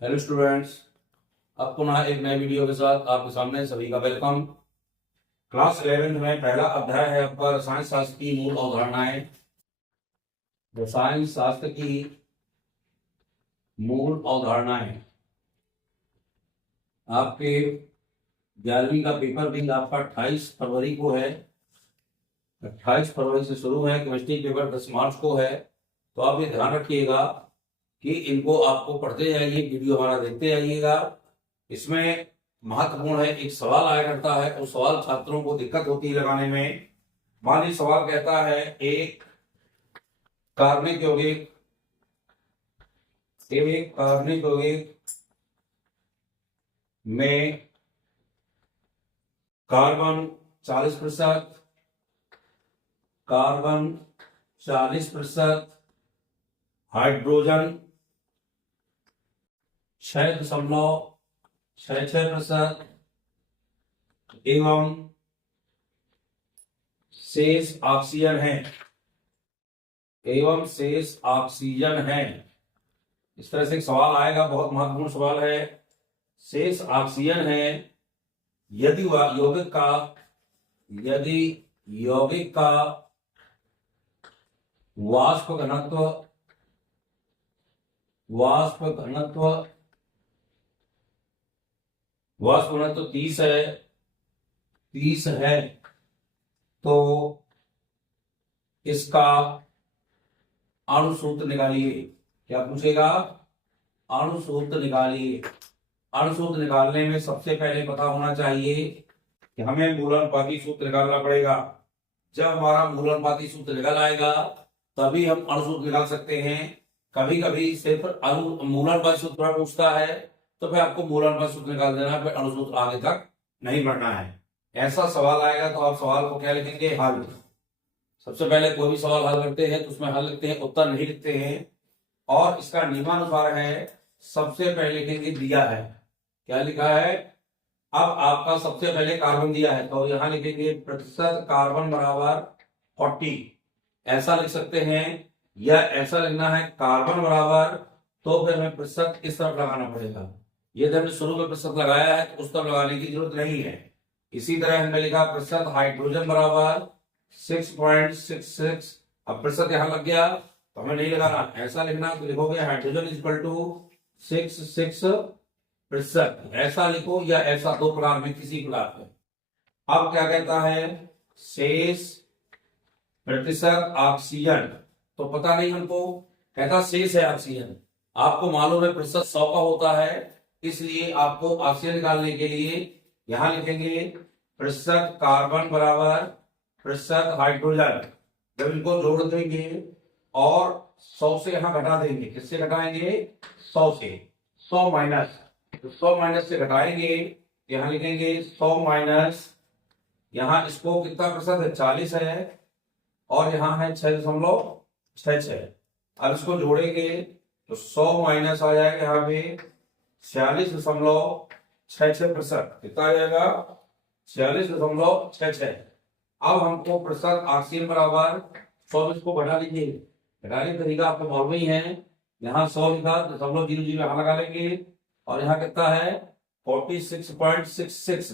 Hello students, अब पुनः एक नए वीडियो के साथ आपके सामने सभी का वेलकम। क्लास 11 में पहला अध्याय है आपका रसायन शास्त्र की मूल अवधारणाएं। रसायन शास्त्र की मूल अवधारणाएं आपके 11वीं का पेपर भी आपका 28 फरवरी को है। 28 फरवरी से शुरू है, केमिस्ट्री पेपर 10 मार्च को है। तो आप ये ध्यान रखिएगा कि इनको आपको पढ़ते जाइए, वीडियो हमारा देखते जाइएगा। इसमें महत्वपूर्ण है, एक सवाल आया करता है, उस सवाल छात्रों को दिक्कत होती है लगाने में। मान लीजिए सवाल कहता है एक कार्बनिक यौगिक में कार्बन 40%, कार्बन 40%, हाइड्रोजन 6.66% एवं शेष ऑक्सीजन है। इस तरह से एक सवाल आएगा, बहुत महत्वपूर्ण सवाल है। शेष ऑक्सीजन है यदि यौगिक का वाष्प घनत्व 30 है तो इसका अणुसूत्र निकालिए। क्या पूछेगा? अणुसूत्र निकालिए। अणुसूत्र निकालने में सबसे पहले पता होना चाहिए कि हमें मूलानुपाती सूत्र निकालना पड़ेगा। जब हमारा मूलानुपाती सूत्र निकल आएगा तभी हम अणुसूत्र निकाल सकते हैं। कभी कभी सिर्फ मूलानुपाती सूत्र पूछता है तो फिर आपको मूलानुपाती सूत्र निकाल देना, फिर अणुसूत्र आगे तक नहीं बढ़ना है। ऐसा सवाल आएगा तो आप सवाल को क्या लिखेंगे? हल। सबसे पहले कोई भी सवाल हल करते हैं तो उसमें हल लिखते हैं, उत्तर नहीं लिखते हैं। और इसका नियमानुसार है, सबसे पहले लिखेंगे दिया है। क्या लिखा है? अब आपका सबसे पहले कार्बन दिया है तो यहां लिखेंगे प्रतिशत कार्बन बराबर 40। ऐसा लिख सकते हैं, या ऐसा लिखना है कार्बन बराबर, तो फिर हमें प्रतिशत इस तरफ लगाना पड़ेगा। यदि हमने शुरू में प्रतिशत लगाया है तो उस तरफ लगाने की जरूरत नहीं है। इसी तरह हमने लिखा प्रतिशत हाइड्रोजन बराबर 6.66। अब प्रतिशत यहां लग गया तो हमें नहीं लगाना, ऐसा लिखना तो लिखोगे हाइड्रोजन इक्वल टू 66%। ऐसा लिखो या ऐसा, दो प्रकार में किसी प्रकार में। अब क्या कहता है? शेष प्रतिशत ऑक्सीजन, तो पता नहीं हमको, कहता शेष है ऑक्सीजन। आपको मालूम है प्रतिशत 100 का होता है, इसलिए आपको ऑक्सीजन निकालने के लिए यहां लिखेंगे प्रतिशत कार्बन बराबर प्रतिशत हाइड्रोजन। जब इनको जोड़ देंगे और 100 से यहां घटा देंगे, किससे घटाएंगे? 100 से। 100 माइनस, तो 100 माइनस से घटाएंगे, यहां लिखेंगे 100 माइनस, यहां इसको कितना प्रतिशत है? 40 है, और यहां है 6.66। अब इसको जोड़ेंगे तो 100 माइनस आ जाएगा यहाँ पे 46.66%। कितना आ जाएगा? 46.66। अब हमको प्रतिशत ऑक्सीजन बराबर 100 इसको घटा लीजिए। घटाने का तरीका आपको मालूम ही है। यहाँ 100 लिखा, 0.00 यहाँ लगा लेंगे, और यहाँ कितना है? 46.66।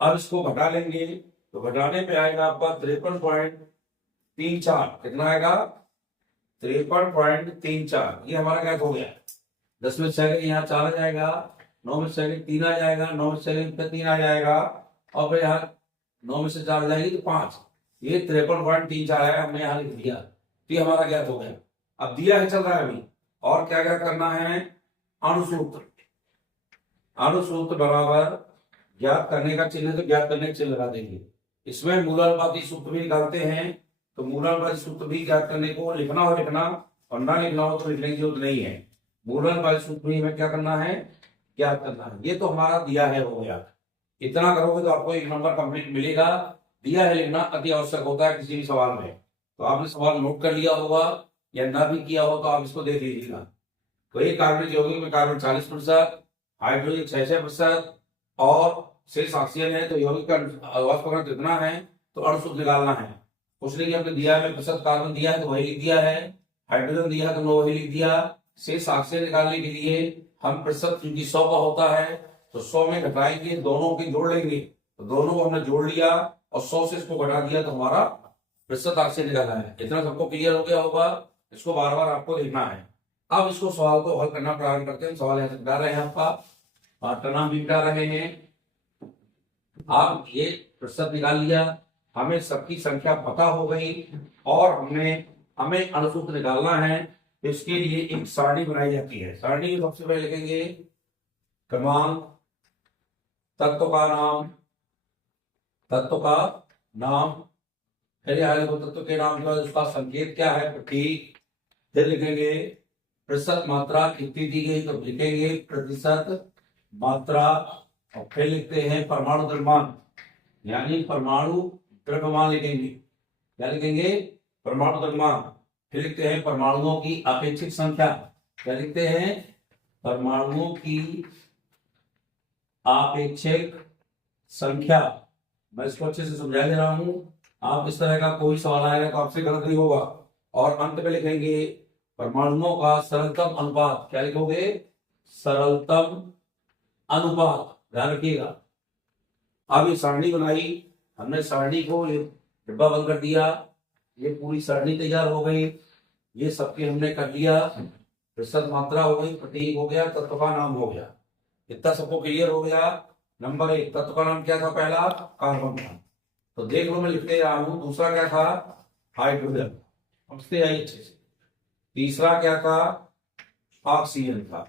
अब इसको घटा लेंगे तो घटाने पे आएगा आपका 53.34। कितना आएगा? 53.34। ये हमारा क्या हो गया? 10 में 6 यहाँ 4 आ जाएगा, 9 में 6 3 आ जाएगा, 9 में 6 3 आ जाएगा, और फिर यहाँ 9 में से 4 आ जाएगी तो 5। ये 53.34 है, हमने यहाँ लिख दिया। तो ये हमारा ज्ञात हो गया। अब दिया है, चल रहा है अभी। और क्या क्या करना है? अणुसूत्र बराबर, ज्ञात करने का चिन्ह तो ज्ञात करने का चिन्ह लगा देंगे। इसमें मूलानुपाती सूत्र भी निकालते हैं, तो मूलानुपाती सूत्र भी ज्ञात करने को लिखना हो लिखना, और ना लिखना हो तो लिखने की जरूरत नहीं है। मूलानुपाती सूत्र भी हमें क्या करना है? ज्ञात करना है। ये तो हमारा दिया है, हो गया। इतना करोगे तो आपको 1 नंबर कंप्लीट मिलेगा। दिया है लिखना अति आवश्यक होता है किसी भी सवाल में। तो आपने सवाल नोट कर लिया होगा, या ना भी किया हो तो आप इसको देख लीजिएगा। तो ये कार्बनिक यौगिक में कार्बन 40%, हाइड्रोजन 66%, और शेष ऑक्सीजन है, तो यौगिक का वाष्प घनत्व कितना है, तो अणुसूत्र निकालना है। कुछ नहीं, हमने दिया है, प्रतिशत कार्बन दिया है तो वही लिख दिया है, हाइड्रोजन दिया है तो वही लिख दिया। शेष ऑक्सीजन निकालने के लिए हम प्रतिशत क्योंकि 100 का होता है तो 100 में घटाएंगे, दोनों के जोड़ लेंगे, तो दोनों को हमने जोड़ लिया और 100 से इसको घटा दिया तो हमारा प्रतिशत ऑक्सीजन निकला है। इतना सबको क्लियर हो गया होगा। इसको बार बार आपको देखना है। अब इसको सवाल को हल करना प्रारंभ करते हैं। सवाल यहाँ से बता रहे हैं आपका, पाठ का नाम भी बता रहे हैं। आप ये प्रतिशत निकाल लिया, हमें सबकी संख्या पता हो गई और हमें अनुसूत्र निकालना है। तो इसके लिए एक सारणी बनाई जाती है। सारणी में सबसे पहले लिखेंगे क्रमांक, तत्व का नाम, फिर यहाँ लिखो तत्व के नाम के बाद उसका संकेत क्या है, प्रतीक। फिर लिखेंगे प्रतिशत मात्रा कितनी दी गई, तो लिखेंगे प्रतिशत मात्रा। और फिर लिखते हैं परमाणु द्रव्यमान, यानी परमाणु द्रव्यमान लिखेंगे। क्या लिखेंगे, परमाणु द्रव्यमान। फिर लिखते हैं परमाणुओं की अपेक्षित संख्या। क्या लिखते हैं, परमाणुओं की अपेक्षित संख्या। मैं इसको अच्छे से समझा दे रहा हूं। आप इस तरह का कोई सवाल आएगा तो आपसे गलत नहीं होगा। और अंत में लिखेंगे परमाणुओं का सरलतम अनुपात। क्या लिखोगे, सरलतम अनुपात। ध्यान रखिएगा। अब ये सारणी बनाई हमने, सारणी को डिब्बा बंद कर दिया, ये पूरी सारणी तैयार हो गई। ये सबके हमने कर लिया, प्रतिशत मात्रा हो गई, प्रतीक हो गया, तत्व का नाम हो गया। इतना सबको क्लियर हो गया। नंबर 1 तत्व का नाम क्या था, पहला कार्बन था। तो देख लो मैं लिखते रहा हूं। दूसरा क्या था, हाइड्रोजन, समझते आई अच्छे से। तीसरा क्या था, ऑक्सीजन था।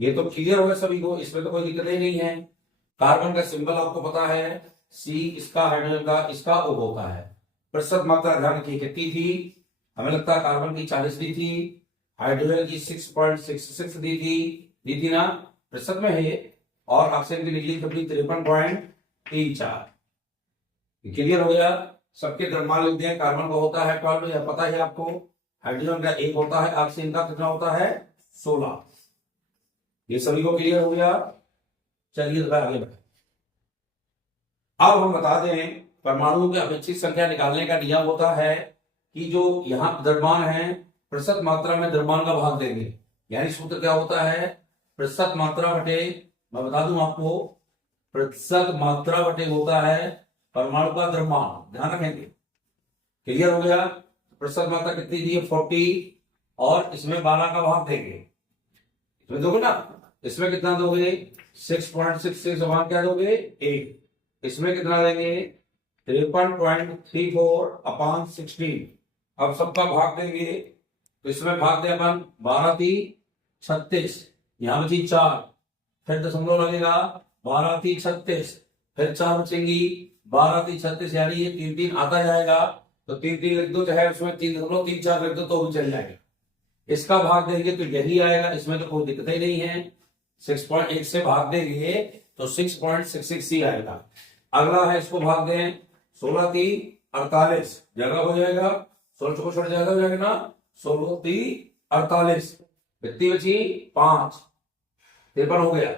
ये तो क्लियर हो गया सभी को, इसमें तो कोई दिक्कत ही नहीं है। कार्बन का सिंबल आपको पता है, सी इसका, हाइड्रोजन का इसका O होता है। प्रतिशत मात्रा ध्यान रखिए कितनी थी, हमें लगता है कार्बन की 40 दी थी, हाइड्रोजन की 6.66 दी थी ना, प्रतिशत में है ये। और ऑक्सीजन की निकली कभी 53.34। क्लियर हो गया। सबके द्रव्यमान लिख दिए। कार्बन का होता है 12, यह पता है आपको। हाइड्रोजन का 1 होता है, ऑक्सीजन का कितना होता है, 16। ये सभी को क्लियर हो गया। चलिए आगे बढ़े। अब हम बता दें परमाणुओं की अपेक्षित संख्या निकालने का नियम होता है कि जो यहाँ द्रव्यमान है, प्रतिशत मात्रा में द्रव्यमान का भाग देंगे। यानी सूत्र क्या होता है, प्रतिशत मात्रा बटे, मैं बता दूं आपको, प्रतिशत मात्रा बटे होता है परमाणु का द्रव्यमान। ध्यान रखेंगे। क्लियर हो गया। प्रतिशत मात्रा कितनी दी है, 40, और इसमें 12 का भाग देंगे। इसमें दोगे ना, इसमें कितना दोगे, 6.66 भाग क्या दोगे, 1। इसमें कितना देंगे, 53.34/16। अब सबका भाग देंगे, तो इसमें भाग दे अपन 12 × 36, यहां बची 4, फिर दशमलव लगेगा, 12 × 36, फिर 4 बचेंगी, 12 × 36, यानी ये 3 आता जाएगा। तो 3 लिख दो, चाहे उसमें 3.34 लिख दो तो भी चल जाएगा। इसका भाग देंगे तो यही आएगा, इसमें तो कोई दिक्कत ही नहीं है। 6.1 से भाग देंगे तो 6.66 ही आएगा। अगला है, इसको भाग दें 16 × 48, जगह हो जाएगा, 16 को छोड़ जाएगा, हो जाएगा ना, 16 × 48, कितनी बची, 5, 53 हो गया।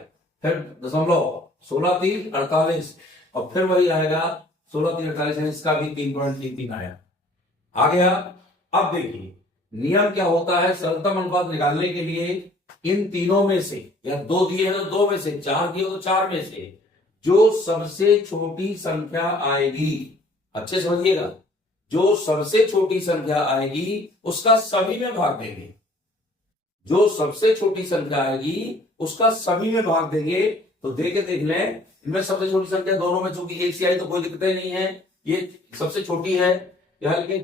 फिर दशमलव, 16 × 48, और फिर वही आएगा 16 × 48, इसका भी 3.33 आया, आ गया। अब देखिए नियम क्या होता है, सरलतम अनुपात निकालने के लिए इन तीनों में से, या 2 दिए हैं तो 2 में से, 4 दिए तो 4 में से जो सबसे छोटी संख्या आएगी, अच्छे समझिएगा, जो सबसे छोटी संख्या आएगी उसका सभी में भाग देंगे। जो सबसे छोटी संख्या आएगी उसका सभी में भाग देंगे। तो देख लें, इनमें सबसे छोटी संख्या दोनों में चूंकि एक सी आई तो कोई दिक्कत नहीं है, ये सबसे छोटी है। यह लिखे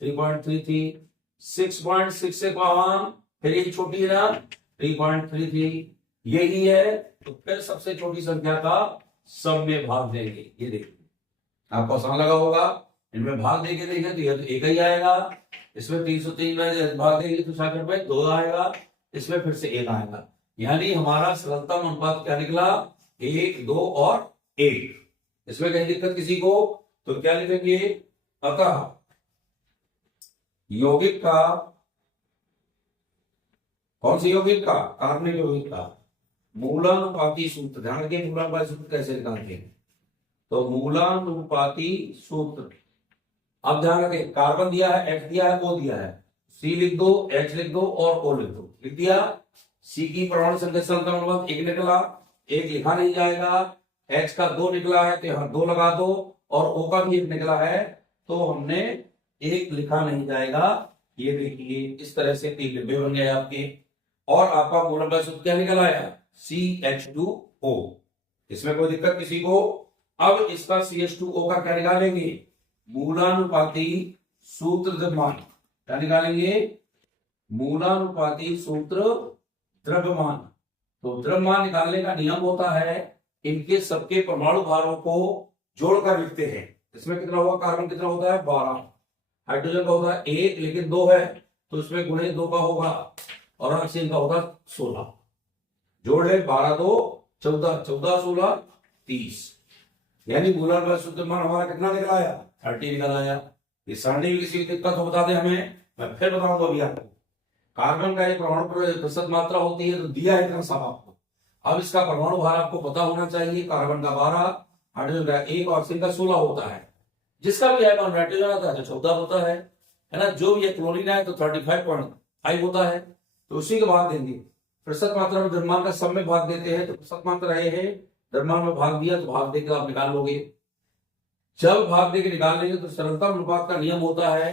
3.33, 6.66, फिर ये छोटी है ना 3.33, यही है। तो फिर सबसे छोटी संख्या का सब में भाग देंगे। ये देखिए आपको आसान लगा होगा, इनमें भाग देके देंगे तो यह तो एक ही आएगा। इसमें 303 में भाग देंगे तो 66 में 2 आएगा, इसमें फिर से 1 आएगा। यानी हमारा सरलतम अनुपात क्या निकला, 1, 2 और 1। इसमें कहीं दिक्कत किसी को तो क्या लिखेंगे, अतः यौगिक का, कौन सी यौगिक का, कार्बनिक यौगिक का मूलानुपाती सूत्र। ध्यान रखिए मूलानुपाती सूत्र कैसे निकालते हैं, तो मूलानुपाती सूत्र। अब ध्यान रखें, कार्बन दिया है, H दिया है, O दिया है, सी लिख दो, एच लिख दो और ओ लिख दो। लिख दिया। सी की परमाणु संख्या सरलतम अनुपात 1 निकला, 1 लिखा नहीं जाएगा। एच का 2 निकला है तो यहाँ 2 लगा दो, और ओ का भी 1 निकला है तो हमने 1 लिखा नहीं जाएगा। ये देखिए इस तरह से 3 डिब्बे बन गए आपके। और आपका मूलक सूत्र क्या निकल आया? CH2O। इसमें कोई दिक्कत किसी को? अब इसका CH2O का क्या निकालेंगे? मूलानुपाती सूत्र द्रव्यमान। क्या निकालेंगे? मूलानुपाती सूत्र द्रव्यमान। तो द्रव्यमान निकालने का नियम होता है, इनके सबके परमाणु भारों को जोड़कर लिखते हैं। इसमें कितना होगा? कार्बन कितना होता है? 12। हाइड्रोजन का होता है 1, लेकिन 2 है तो इसमें गुणे 2 का होगा, और ऑक्सीजन का होगा 16। जोड़ ले 12 2 14, 14 16 30। यानी मूलानुपाती सूत्र द्रव्यमान हमारा कितना निकल आया? 30 निकल आया। इस सरणी में किसी दिक्कत हो बता दे हमें, मैं फिर बताऊंगा अभी आपको। कार्बन का एक परमाणु प्रतिशत मात्रा होती है तो दिया है इतना सब आपको। अब इसका परमाणु भार आपको पता होना चाहिए। कार्बन का 12, हाइड्रोजन का 1, ऑक्सीजन का 16 होता है। जिसका भी आयन नाइट्रोजन आता है तो 14 होता है ना। जो भी क्लोरीन है तो 35.5 होता है। तो उसी के भाग देंगे। प्रतिशत मात्रा में द्रव्यमान का सब में भाग देते हैं, तो प्रतिशत मात्रा ये है, द्रव्यमान में भाग दिया तो भाग देकर आप निकाल लोगे। जब भाग देकर निकाल लेंगे तो सरलता अनुपात का नियम होता है,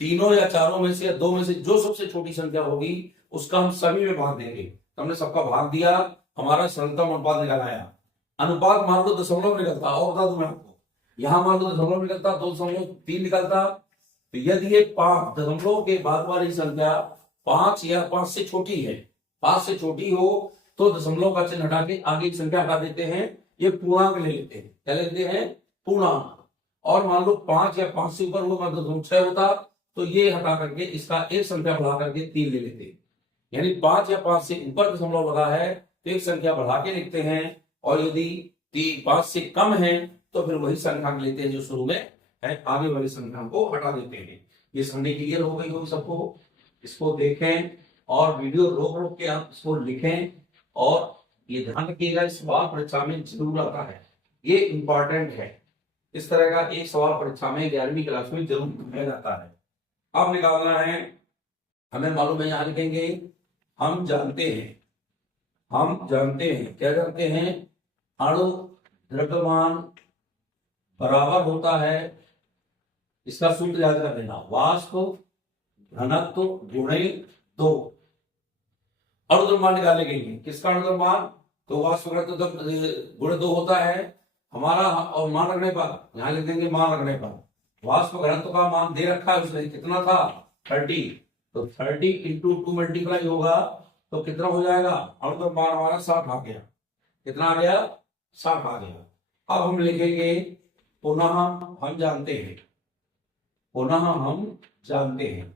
तीनों या चारों में से या 2 में से जो सबसे छोटी संख्या होगी उसका हम सभी में भाग देंगे। तो हमने सबका भाग दिया, हमारा सरलता अनुपात निकल आया। अनुपात मान लो दशमलव निकलता, और बता दूं मैं आपको, यहां मान लो दशमलव निकलता, 2.3 निकलता। तो यदि ये 5 दशमलव के बाद वाली संख्या 5 या 5 से छोटी है, 5 से छोटी हो तो दशमलव का चिन्ह हटा के आगे की संख्या हटा देते हैं, ये पूर्णांक ले लेते हैं। क्या लेते हैं? पूर्णांक। और मान लो 5 या 5 से ऊपर होगा तो 6 होता, तो ये हटा करके इसका एक संख्या बढ़ा करके 3 ले लेते हैं। यानी 5 या 5 से ऊपर दशमलव लगा है तो एक संख्या बढ़ा के लिखते हैं, और यदि 5 से कम है तो फिर वही संख्या लेते हैं जो शुरू में है, आगे वाली संख्या को हटा देते हैं। ये समझने क्लियर हो गई होगी सबको। इसको देखें और वीडियो रोक रोक के आप इसको लिखें, और ये ध्यान रखिएगा इस सवाल परीक्षा में जरूर आता है, ये इंपॉर्टेंट है। इस तरह का एक सवाल परीक्षा में 11वीं क्लास में जरूर पूछा जाता है। अब निकालना है, हमें मालूम है, यहां लिखेंगे हम जानते हैं। हम जानते हैं, क्या जानते हैं? अणु द्रव्यमान बराबर होता है, इसका सूत्र याद कर लेना, वाष्प घनत्व गुणे 2। अणु द्रव्यमान निकालने के लिए किसका अणु द्रव्यमान? तो वाष्प घनत्व गुणे 2 होता है हमारा। और मान रखने पर यहां लिख देंगे, मान रखने पर वाष्प घनत्व का मान दे रखा है उसने, कितना था? 30। तो 30 इंटू 2 मल्टीप्लाई होगा तो कितना हो जाएगा? अणु द्रव्यमान हमारा 60 आ गया। कितना आ गया? 60 आ गया। अब हम लिखेंगे पुनः हम जानते हैं। पुनः हम जानते हैं,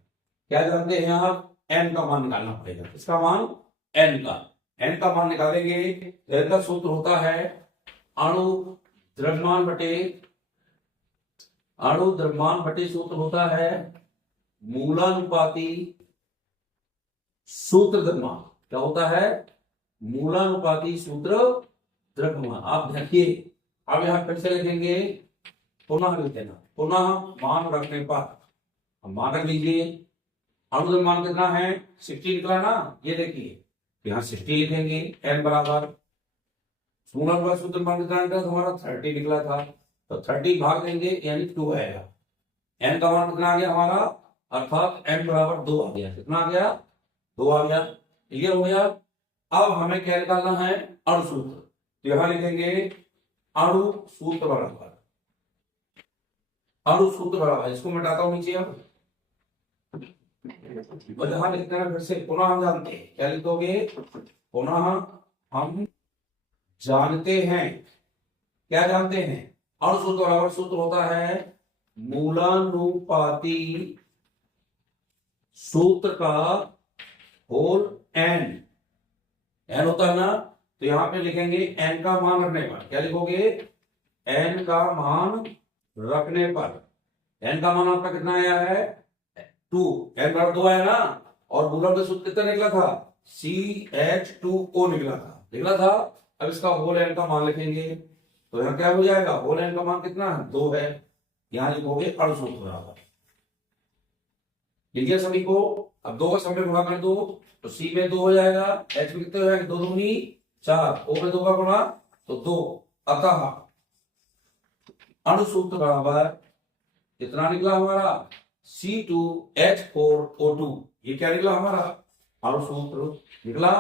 क्या जानते हैं आप? n का मान निकालना पड़ेगा। किसका मान? n का। n का मान निकालेंगे, n का सूत्र होता है अणु द्रव्यमान बटे सूत्र होता है मूलानुपाती सूत्र द्रव्यमान। क्या होता है? मूलानुपाती सूत्र द्रव्यमान। आप देखिए, अब यहां फिर से लिखेंगे, पुनः लिख देना, पुनः मान रखने पर। मान रख लीजिए, अणु द्रव्यमान कितना है? 60 निकला ना। ये देखिए यहां 60 लिखेंगे, n बराबर मूलानुपाती सूत्र मान कितना निकला? हमारा 30 निकला था, तो 30 भाग देंगे यानी 2 आएगा। n का मान कितना आ गया हमारा? अर्थात n बराबर 2 आ गया। कितना आ गया? 2 आ गया। क्लियर हो गया। अब हमें क्या निकालना है? अणु सूत्र। तो यहां लिखेंगे अणु सूत्र बराबर, अणु सूत्र बराबर, इसको मिटाता हूं नीचे। अब यहां लिखते हैं फिर से, पुनः हम जानते हैं। क्या लिखोगे? पुनः हम जानते हैं। क्या जानते हैं? अणु सूत्र बराबर सूत्र होता है मूलानुपाती सूत्र का होल n। n होता है ना, तो यहां पे लिखेंगे n का मान रखने पर। क्या लिखोगे? n का मान रखने पर। n का मान आपका कितना आया है? 2। n बराबर 2 आया ना, और मूलानुपाती सूत्र कितना निकला था? CH2O निकला था। अब इसका होल n का मान लिखेंगे, तो यहां क्या हो जाएगा? होल n का मान कितना है? 2 है। यहां लिखोगे अणु सूत्र बराबर, लीजिए सभी को, अब 2 का समय गुणा कर दो तो सी में 2 हो जाएगा, एच में कितने हो जाएंगे, 2 दूनी 4, ओ में 2 का गुणा तो 2। अतः अणुसूत्र बराबर कितना निकला हमारा, C2H4O2। ये क्या निकला हमारा अणुसूत्र निकला,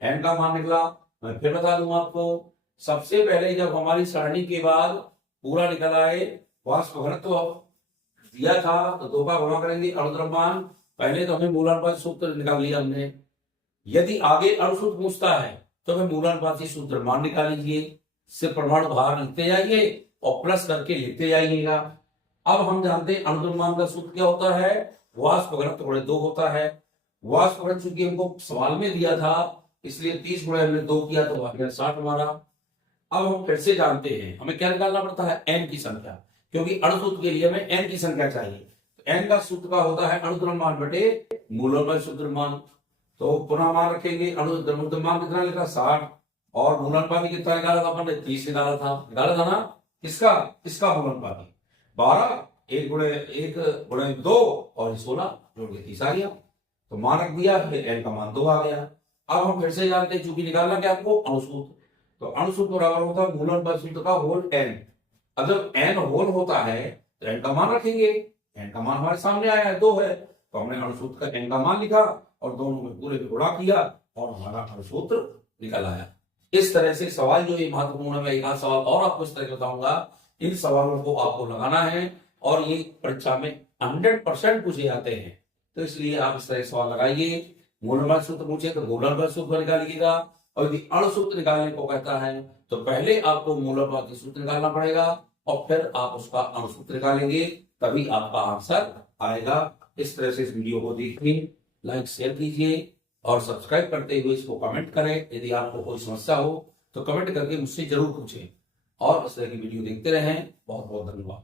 n का मान निकला। मैं फिर बता दूं आपको, सबसे पहले जब हमारी सरणी के बाद पूरा निकल आए वाष्प घनत्व दिया था तो 2 का गुणा करेंगे अणुद्रव्यमान। पहले तो हमें मूलानुपाती सूत्र निकाल लिया हमने। यदि आगे अणुसूत्र पूछता है तो हमें मूलानुपाती सूत्र मान निकाल लीजिए, सिर्फ परमाणु बाहर लिखते जाइए और प्लस करके लिखते जाइएगा। अब हम जानते हैं अणुद्रव्यमान का सूत्र क्या होता है, वाष्प घनत्व गुणे 2 होता है। वाष्प घनत्व चूंकि हमको सवाल में दिया था इसलिए 30 गुणे हमने 2 किया तो आ गया 60 हमारा। अब हम फिर से जानते हैं हमें क्या निकालना पड़ता है, n की संख्या, क्योंकि अणुसूत्र के लिए हमें n की संख्या चाहिए। तो n का सूत्र का होता है अणुद्रव्यमान बटे मूलानुपाती सूत्रमान। तो पुनः मान रखेंगे, अणुद्रव्यमान कितना लिखा 60 और मूलानुपाती कितना निकाला था अपन ने, 30 निकाला था ना। इसका मूलानुपाती 12, 1 गुणे 2 और 16 जोड़ के 30 आ गया। तो मान रख दिया, n का मान 2 आ गया। अब हम फिर से जानते हैं चूंकि निकालना क्या आपको अणुसूत्र, तो अणुसूत्र बराबर होता है मूलानुपाती सूत्र का होल n। अब जब n होल होता है तो n का मान रखेंगे, n का मान हमारे सामने आया है 2 है, तो हमने अणुसूत्र का n का मान लिखा और दोनों में पूरे में गुणा किया और हमारा अणुसूत्र निकल आया। इस तरह से सवाल जो ये महत्वपूर्ण है, मैं एक आध सवाल और आपको इस तरह के बताऊंगा। इन सवालों को आपको लगाना है और ये परीक्षा में 100% पूछे जाते हैं, तो इसलिए आप इस तरह सवाल लगाइए। मूलानुपाती सूत्र पूछे तो मूलानुपाती सूत्र निकालिएगा, और यदि अणुसूत्र निकालने को कहता है तो पहले आपको मूलानुपाती सूत्र निकालना पड़ेगा और फिर आप उसका अणुसूत्र निकालेंगे, तभी आपका आंसर आएगा। इस तरह से इस वीडियो को देखिए, लाइक शेयर कीजिए और सब्सक्राइब करते हुए इसको कमेंट करें। यदि आपको कोई समस्या हो तो कमेंट करके मुझसे जरूर पूछें और इस तरह की वीडियो देखते रहें। बहुत बहुत धन्यवाद।